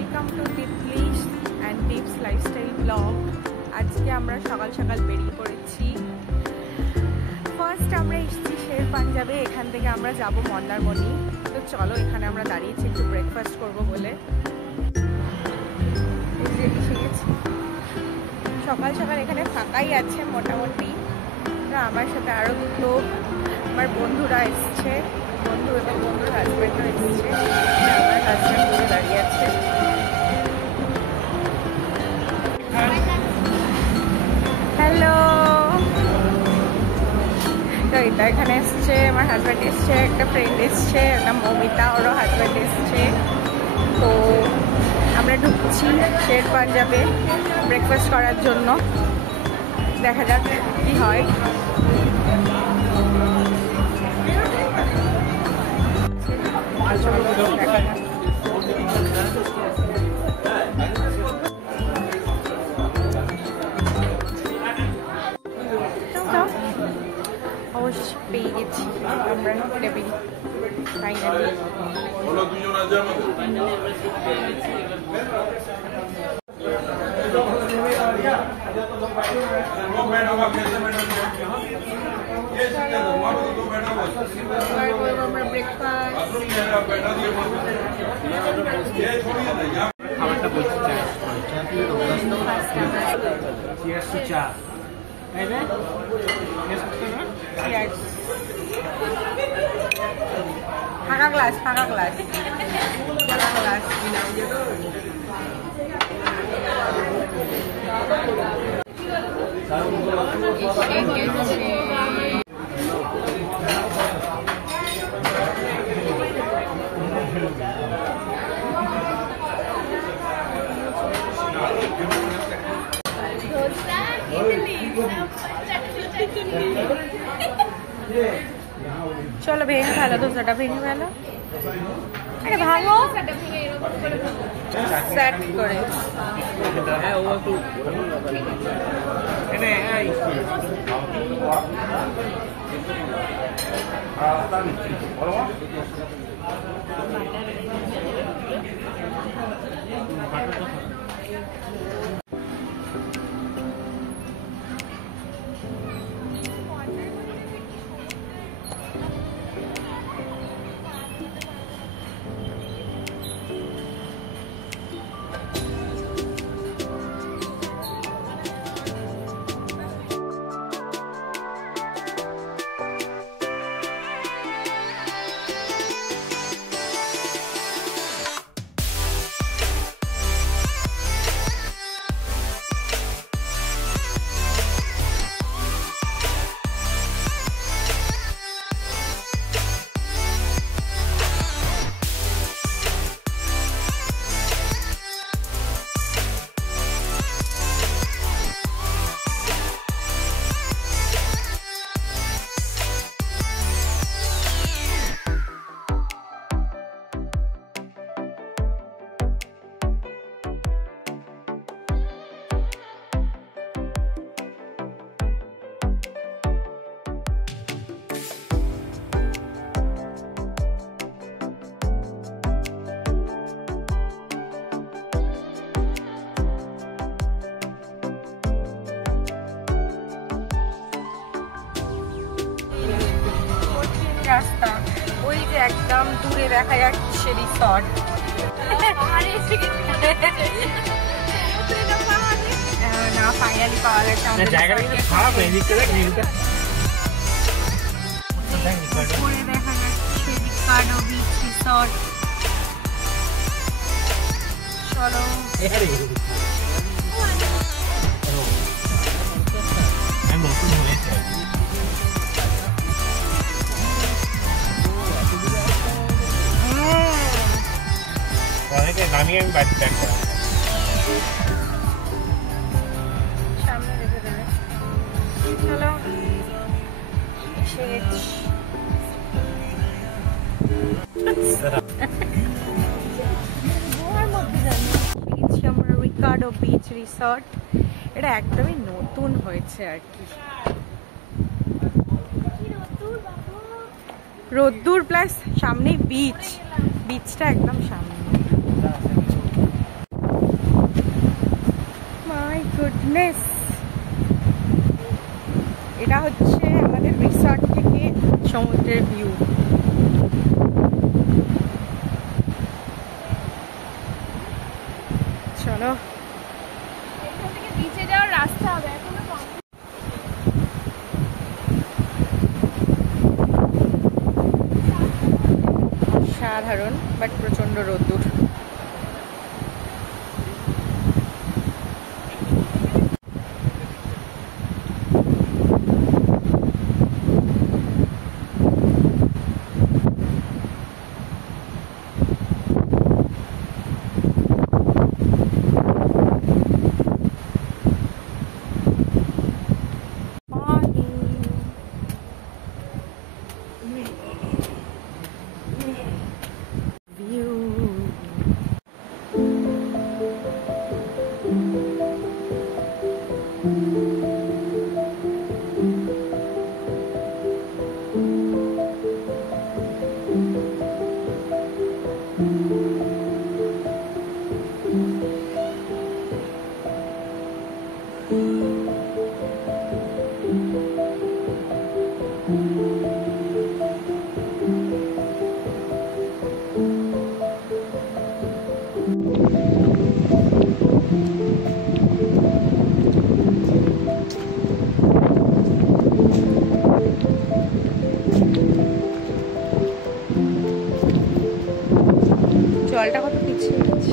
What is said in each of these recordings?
Welcome to Titli's and tips lifestyle blog. আজকে আমরা সকাল সকাল বেরিয়ে পড়েছি। ফার্স্ট আমরা এসেছি শের পাঞ্জাবে, এখান থেকে আমরা যাব মন্দারমণি। তো চলো, এখানে আমরা দাঁড়িয়েছি একটু ব্রেকফাস্ট করবো বলে। সকাল সকাল এখানে ফাঁকাই আছে মোটামুটি। আমার সাথে আরও দুটো আমার বন্ধুরা এসছে, বন্ধু এবং বন্ধুর হাজব্যান্ডও এসছে। আমার হাজব্যান্ড দূরে দাঁড়িয়ে আছে। হ্যালো, তো এটা এখানে এসছে, আমার হাজব্যান্ড এসছে, একটা ফ্রেন্ড এসছে, একটা মমিতা, ওরও হাজব্যান্ড এসছে। তো আমরা ঢুকছি শের পাঞ্জাবে ব্রেকফাস্ট করার জন্য। দেখা যাক কি হয়। অবশ্যই পেয়ে গেছি আমরা টেবিল ফাইনালি। খাবারটা বলছি চা ফাঁকা গ্লাস, ফাঁকা গ্লাস, ফাঁকা গ্লাস। চলো ভেঙে ফেলো, দোসাটা ভেঙে ফেলো। আরে ভাঙো সেট করে। রাস্তা ওই যে একদম দূরে দেখা যাচ্ছে রিসর্ট। না ফাইনালি পাওয়া গেছে জায়গাটা কিন্তু খারাপ হয়ে দিচ্ছে। উপরে দেখা যাচ্ছে রিকার্ডো বিচ রিসর্ট। চলো আমি বাড়ি ব্যাক করা সামনে রেখে দেবে। চলো আমরা রিকার্ডো বিচ রিসর্ট। এটা একদমই নতুন হয়েছে আর কি। রোদ্দুর প্লাস সামনেই বিচ, বিচটা একদম সামনে। গুডনেস, এটা হচ্ছে আমাদের রিসর্ট থেকে সমুদ্রের ভিউ। চলো এখান থেকে বিচে যাওয়ার রাস্তা হবে এখনো সাধারণ বাট প্রচন্ড রোদ্দুর। জলটা কত পিছিয়ে গেছে।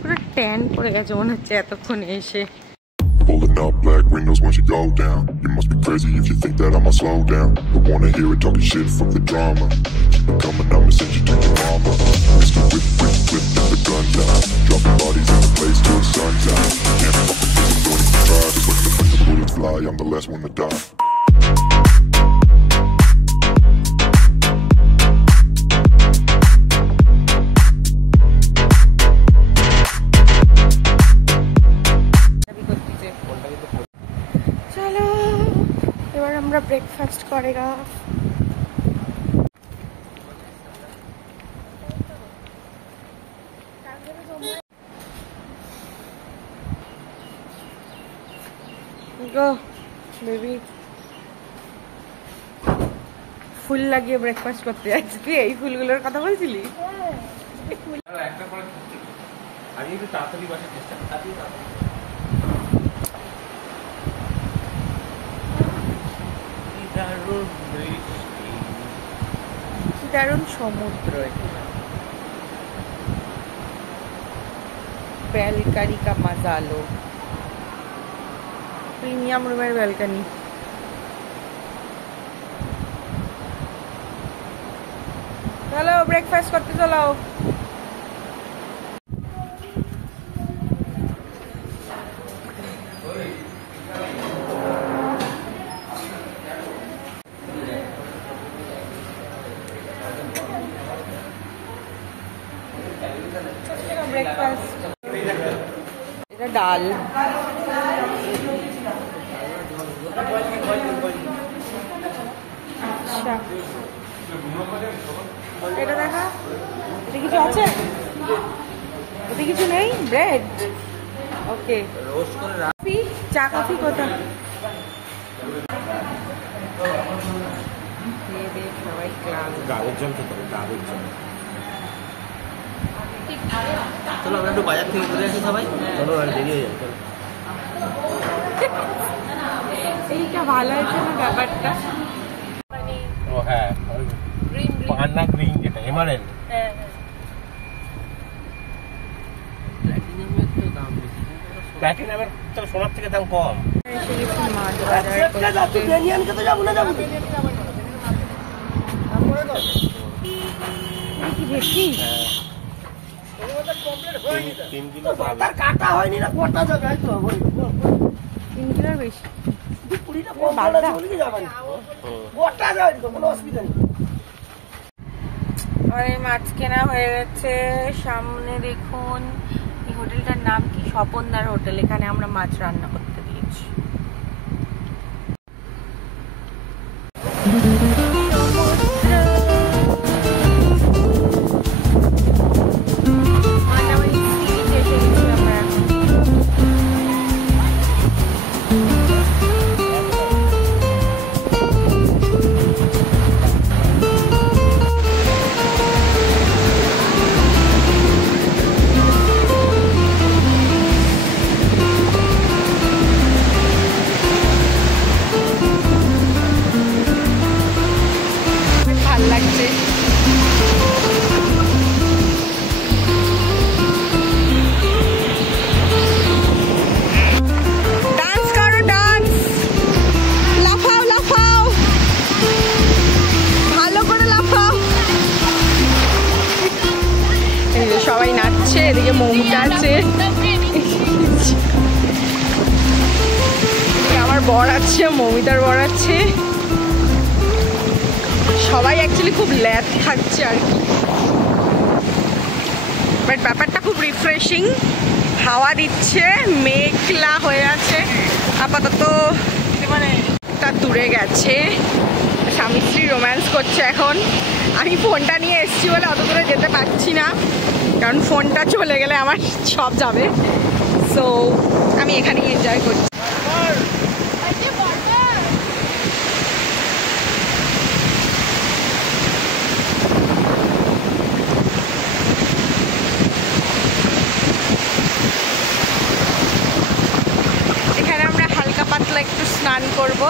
পুরো ট্যান পড়ে গেছে মনে হচ্ছে এতক্ষণ এসে। Pulling up black windows once you go down. You must be crazy if you think that I'ma slow down. Don't wanna hear it talking shit, fuck the drama. Keep it coming, I'ma send you to your mama. Mr. Whip, whip, whip, get the guns out. Dropping bodies in the place till the sun's out. Can't fuck with this, don't even try. Just let the bullets fly, I'm the last one to die. চলো এবার আমরা breakfast করেগা। গো baby, ফুল লাগিয়ে breakfast করতে যাচ্ছি। তুই এই ফুলগুলোর কথা বলছিলি? একটা করে আমি একটু তাড়াতাড়ি বাসার চেষ্টা করি। কি দারুণ সমুদ্র। ব্যালকানি কা মজা লো। প্রিমিয়াম রুমের ব্যালকানি। চলো ব্রেকফাস্ট করতে চলো। ব্রেকফাস্ট, এটা ডাল, আচ্ছা এটা দেখা, এটা কিছু আছে? এটা কিছু নেই? ব্রেড, ওকে। কফি, চা কফি কোথায়? সবাই ক্লাস। ডাবের জল খেতে হবে, ডাবের জল। চলো আমরা একটু বাজার থেকে ঘুরে আসি সবাই। চলো আর দেরি হয়ে যাবে। এইটা ভালো হয়েছে না ব্যাপারটা? ও হ্যাঁ, পান্না গ্রিন যেটা এমারেল্ড। প্ল্যাটিনামের তো সোনার থেকে দাম কম। এসে গেছি মাছ বাজার করতে। কি বেশি? 3 কিলো পাবে। কাটা হয়নি না, কটা যাবে? 3 কিলোর বেশি। পুরিটা কম করা চলে কি যাবে না, কটা যাবে তো কোনো অসুবিধা নেই। আর এই মাছ কেনা হয়ে গেছে। সামনে দেখুন, এই হোটেলটার নাম কি? স্বপনদার হোটেল। এখানে আমরা মাছ রান্না করতে দিয়েছি। মানামারি সিরিজে এসে গেছি আমরা এখন। বেশ ভাল লাগছে। ডান্স করো, ডান্স, লাফাও লাফাও, ভালো করে লাফাও। এই যে সবাই নাচছে, এদিকে মৌমিতা আছে, এদিকে আমার বর আছে, মৌমিতার বর আছে। সবাই অ্যাকচুয়ালি খুব ল্যাদ থাকছে আর কি, বাট ব্যাপারটা খুব রিফ্রেশিং। হাওয়া দিচ্ছে, মেঘলা হয়ে আছে, আপাতত মানে তার দূরে গেছে। স্বামী স্ত্রী রোম্যান্স করছে এখন। আমি ফোনটা নিয়ে এসেছি বলে অত দূরে যেতে পারছি না, কারণ ফোনটা চলে গেলে আমার সব যাবে। সো আমি এখানেই এনজয় করছি। এখানে আমরা হালকা পাতলা একটু স্নান করব।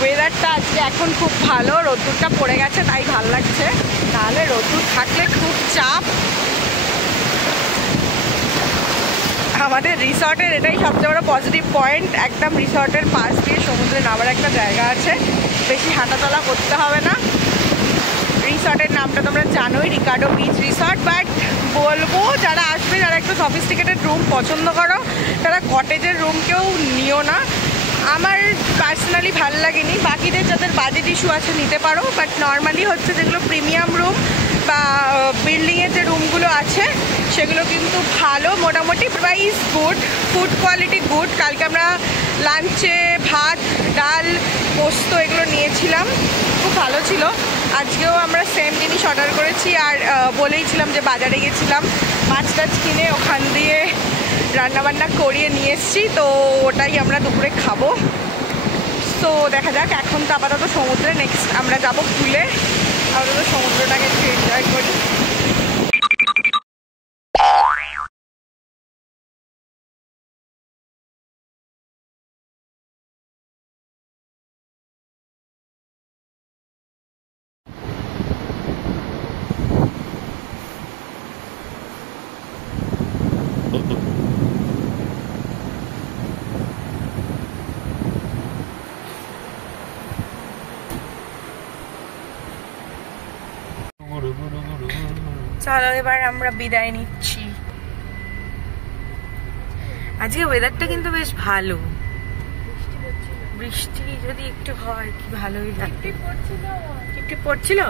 ওয়েদারটা আজকে এখন খুব ভালো, রোদ্দুরটা পড়ে গেছে তাই ভাল লাগছে, তাহলে রোদ্দুর থাকলে খুব চাপ। আমাদের রিসর্টের এটাই সবচেয়ে বড় পজিটিভ পয়েন্ট, একদম রিসর্টের পাশ দিয়ে সমুদ্রে নামার একটা জায়গা আছে, বেশি হাঁটাচলা করতে হবে না। রিসর্টের নামটা তোমরা জানোই, রিকার্ডো বিচ রিসর্ট। বাট বলবো যারা আসবে, যারা একটু সফিস্টিকেটেড রুম পছন্দ করো, তারা কটেজের রুমকেও নিও না। আমার পার্সোনালি ভাল লাগেনি, বাকিদের যাদের বাজেট ইস্যু আছে নিতে পারো। বাট নর্মালি হচ্ছে যেগুলো প্রিমিয়াম রুম বা বিল্ডিংয়ের যে রুমগুলো আছে সেগুলো কিন্তু ভালো, মোটামুটি price good, food quality good. কালকে আমরা লাঞ্চে ভাত, ডাল, পোস্ত এগুলো নিয়েছিলাম, খুব ভালো ছিল। আজকেও আমরা সেম জিনিস অর্ডার করেছি, আর বলেইছিলাম যে বাজারে গেছিলাম, মাছ টাছ কিনে ওখান দিয়ে রান্নাবান্না করিয়ে নিয়ে এসেছি, তো ওটাই আমরা দুপুরে খাবো। তো দেখা যাক, এখন তো আপাতত সমুদ্রে, নেক্সট আমরা যাবো পুলে, আপাতত সমুদ্রটাকে একটু এনজয় করি। চলো এবার আমরা বিদায় নিচ্ছি। আজকে ওয়েদারটা কিন্তু বেশ ভালো, বৃষ্টি যদি একটু হয় কি ভালোই লাগবে। একটু পড়ছিল।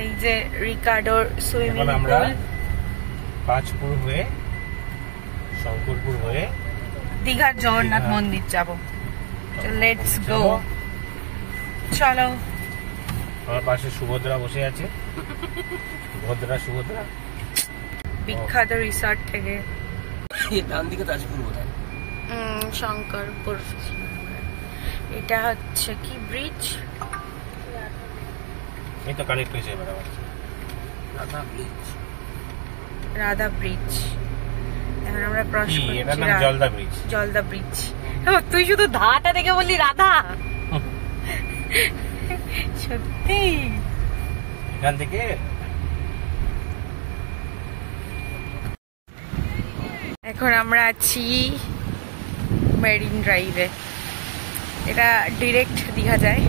এই যে রিকার্ডোর সুইমিং পুল, পাঁচপুর হয়ে শঙ্করপুর হয়ে দীঘার জগন্নাথ মন্দির যাবো। লেটস গো, চলো। আমার পাশে সুভদ্রা বসে আছে, সুভদ্রা বিখ্যাত রিসর্ট থেকে। ডান দিকে তাজপুর বোধহয়, শঙ্করপুর। এটা হচ্ছে কি ব্রিজ? এই তো কানেক্ট হয়েছে এবার আবার রাধা ব্রিজ। এখন আমরা ক্রস করছি। এটার নাম জলদা ব্রিজ। জলদা ব্রিজ। তুই শুধু ধাটা দেখে বললি রাধা। সত্যি এখান থেকে এখন আমরা আছি মেরিন ড্রাইভে। এটা ডিরেক্ট দীঘা যায়।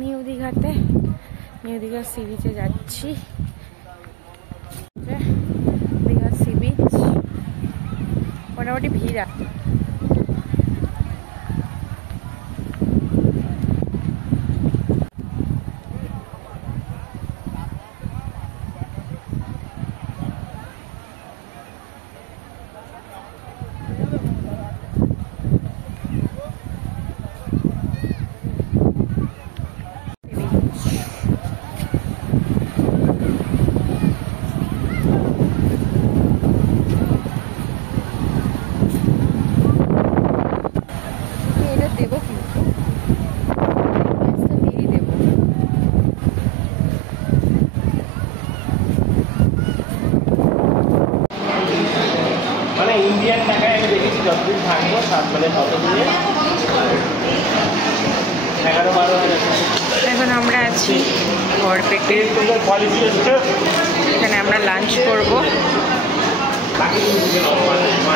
নিউ দীঘাতে, নিউ দীঘা সি বিচে যাচ্ছি। দীঘা সি বিচ মোটামুটি ভিড় আছে। ইন্ডিয়ান টাকায় আমি দেখেছি যতদিন থাকবো মানে ততদিনে 11-12 এখন আমরা আছি বরপেটে, পলিসি হচ্ছে এখানে আমরা লাঞ্চ করব।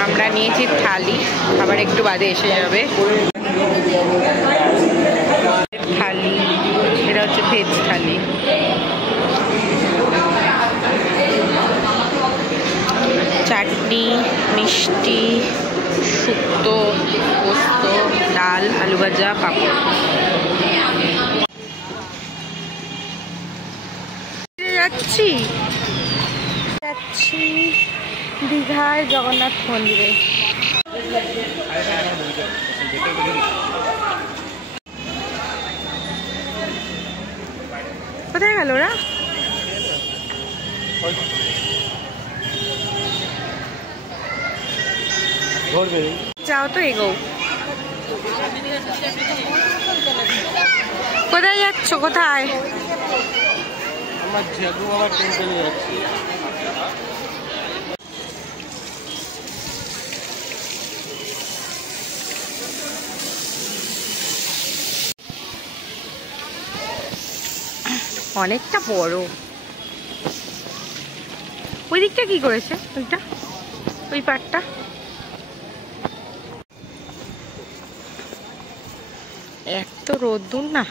আমরা নিয়েছি থালি, আবার একটু বাদে এসে যাবে থালি। এটা হচ্ছে ভেজ থালি। চাটনি, মিষ্টি, শুক্তো, পোস্ত, ডাল, আলু ভাজা, পাঁপড়। যাচ্ছি দীঘায় জগন্নাথ মন্দিরে। কোথায় গেল ওরা? যাও তো এগো। কোথায় যাচ্ছ? কোথায়? আমার ঝাগু বাবা টেম্পলে যাচ্ছি। অনেকটা বড়। ওই দিকটা কি করেছে? ওইটা, ওই পাটটা এত রোদ্দুর না।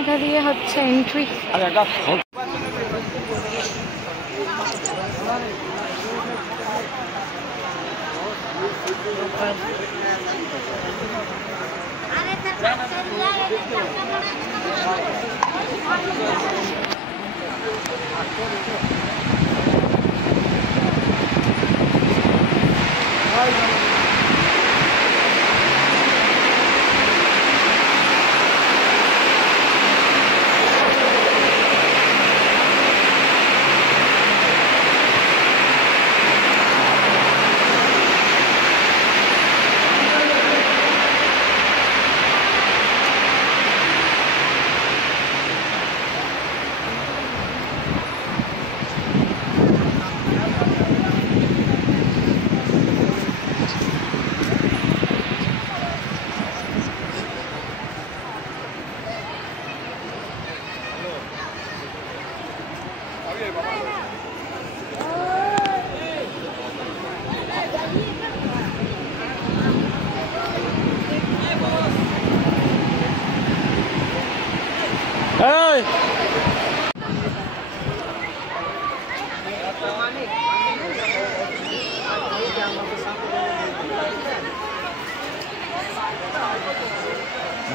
এটা দিয়ে হচ্ছে এন্ট্রি।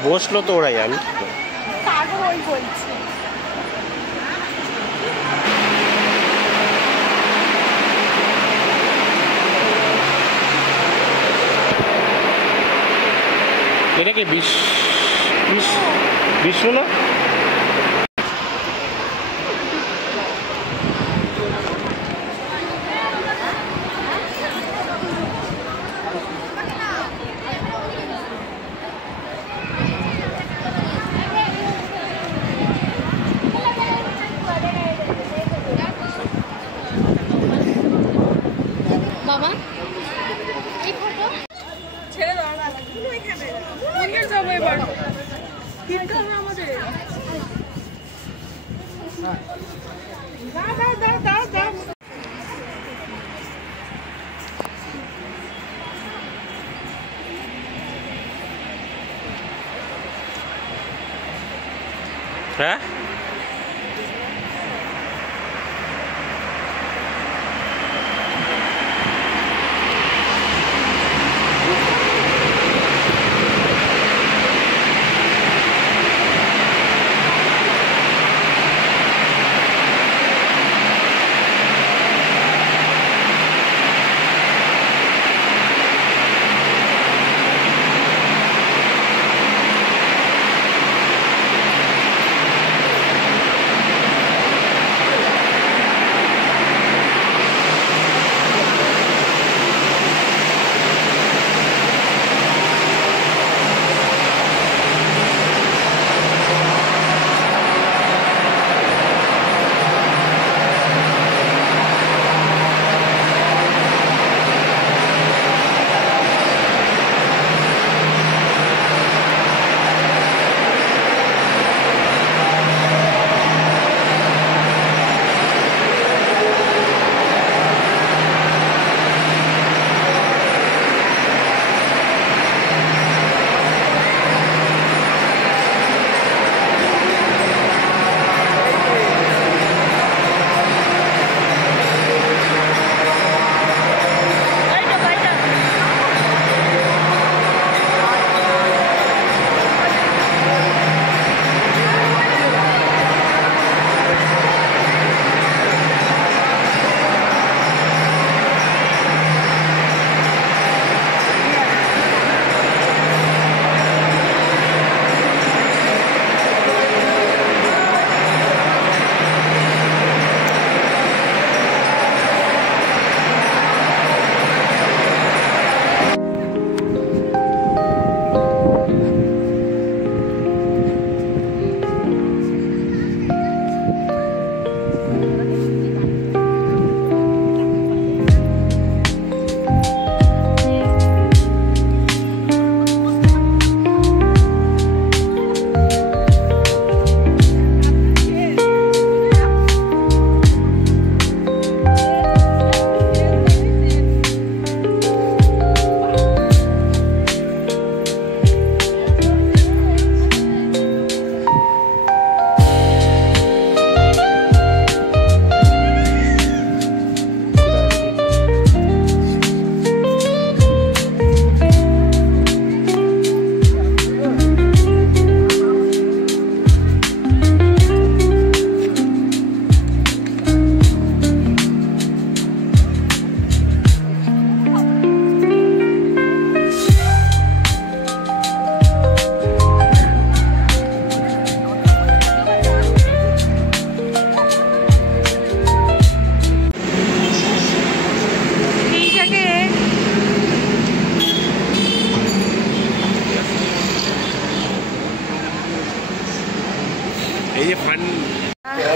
বসলো তো ওরাই, আমি এটা কি বিষ্ণু না? বাবা এই ফটো ছেড়ে দাও না, এখানে যাবো এবার। আমাদের হ্যাঁ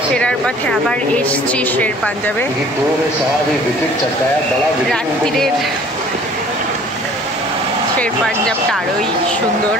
ফেরার পথে আবার এসছি শের পাঞ্জাবে। রাত্রিরের শের পাঞ্জাবটা আরোই সুন্দর।